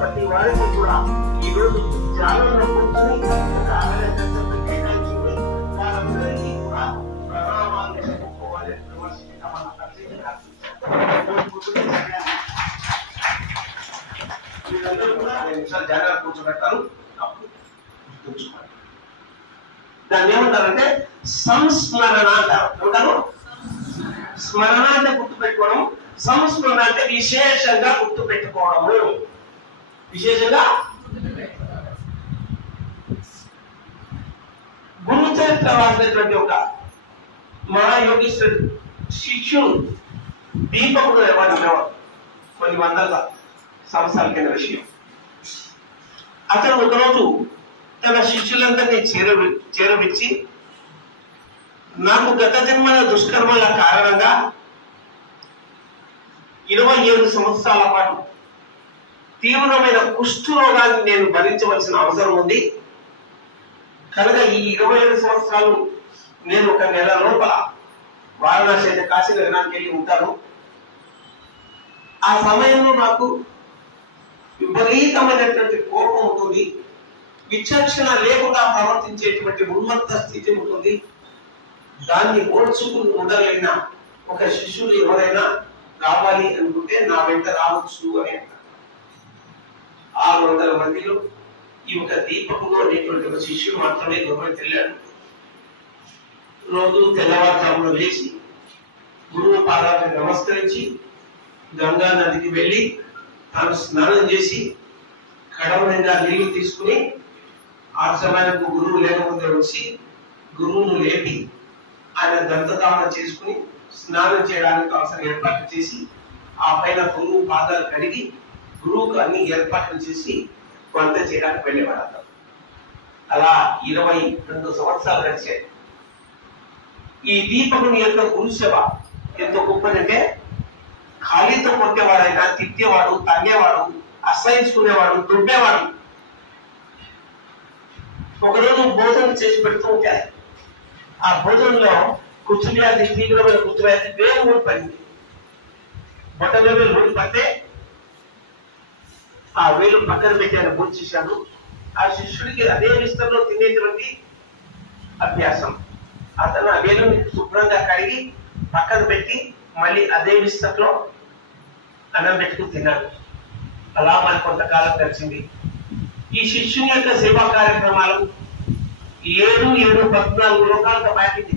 ప్రతి వారికి కూడా ఈ రోజు చాలా కూర్చొని ఒక కేటాయించుకుని వారందరికీ కూడా ప్రణామాన్ని చెప్పుకోవాలి. వీళ్ళందరూ కూడా 5 నిమిషాలు జాగ్రత్త కూర్చోబెడతారు. కూర్చోవాలి. దాన్ని ఏమంటారంటే సంస్మరణ అంటారు. ఏమంటారు? స్మరణ అంటే గుర్తుపెట్టుకోవడం, సంస్మరణ అంటే విశేషంగా గుర్తుపెట్టుకోవడము. విశేషంగా గురు చరిత్ర రాసినటువంటి ఒక మహాయోగీశ్వరుడు శిష్యుడు దీపకుడు ఎవరు కొన్ని వందల సంవత్సరాల కింద విషయం. అతను ఒకరోజు తన శిష్యులందరినీ చేరవిచ్చి నాకు గత జన్మల దుష్కర్మల కారణంగా 27 సంవత్సరాల పాటు తీవ్రమైన కుష్ఠు రోగాన్ని నేను భరించవలసిన అవసరం ఉంది కనుక ఈ 27 సంవత్సరాలు నేను ఒక నెల లోపల వారణాసి అయితే కాశీ నగరానికి వెళ్ళి ఉంటాను. ఆ సమయంలో నాకు విపరీతమైనటువంటి కోపం ఉంటుంది, విచక్షణ లేకుండా ప్రవర్తించేటువంటి ఉన్మత్త స్థితి ఉంటుంది. దాన్ని ఓడ్చుకుని ఉండగలిగిన ఒక శిష్యులు ఎవరైనా రావాలి అనుకుంటే నా వెంట రావచ్చు అని అంటారు. 600 మందిలో ఈ ఒక దీపకుడు అనేటువంటి ఒక శిష్యుడు మాత్రమే దూరం వెళ్ళాడు. రోజు తెల్లవారుజామున లేచి గురువు పాదాలను నమస్కరించి గంగా నదికి వెళ్ళి తాను స్నానం చేసి కడవ నిండా నీళ్లు తీసుకుని ఆ సమయానికి గురువు లేకముందే వచ్చి గురువును లేపి ఆయన దంతధారణ చేసుకుని స్నానం చేయడానికి అవసరం ఏర్పాట్లు చేసి ఆ పైన గురువు పాదాలు కడిగి గురువుకు అన్ని ఏర్పాట్లు చేసి వంట చేయడానికి వెళ్ళేవాడు. అలా 22 సంవత్సరాలు గడిచాయి. ఈ దీపకుని యొక్క గురు సేవ ఎంతో గొప్పదంటే ఖాళీతో కొట్టేవాడైనా తిట్టేవాడు, తన్నేవాడు, అసహించుకునేవాడు, దుబ్బేవాడు. ఒకరోజు భోజనం చేసి పెడుతూ ఉంటారు. ఆ భోజనంలో కుష్ఠవ్యాధి, తీవ్రమైన కుష్ఠవ్యాధి వేలు ఊడి పడింది. బొట్ట వేలు ఊడి పడితే ఆ వేలు పక్కన పెట్టి ఆయన భోజనం చేశాడు. ఆ శిష్యుడికి అదే విస్తరంలో తినేటువంటి అభ్యాసం. అతను ఆ వేలుని శుభ్రంగా కడిగి పక్కన పెట్టి మళ్ళీ అదే విస్తట్లో అన్నం పెట్టుకుని తిన్నాడు. అలా మరి కొంతకాలం గడిచింది. ఈ శిష్యుని యొక్క సేవా కార్యక్రమాలు 7 14 లోకాలకు బయటికి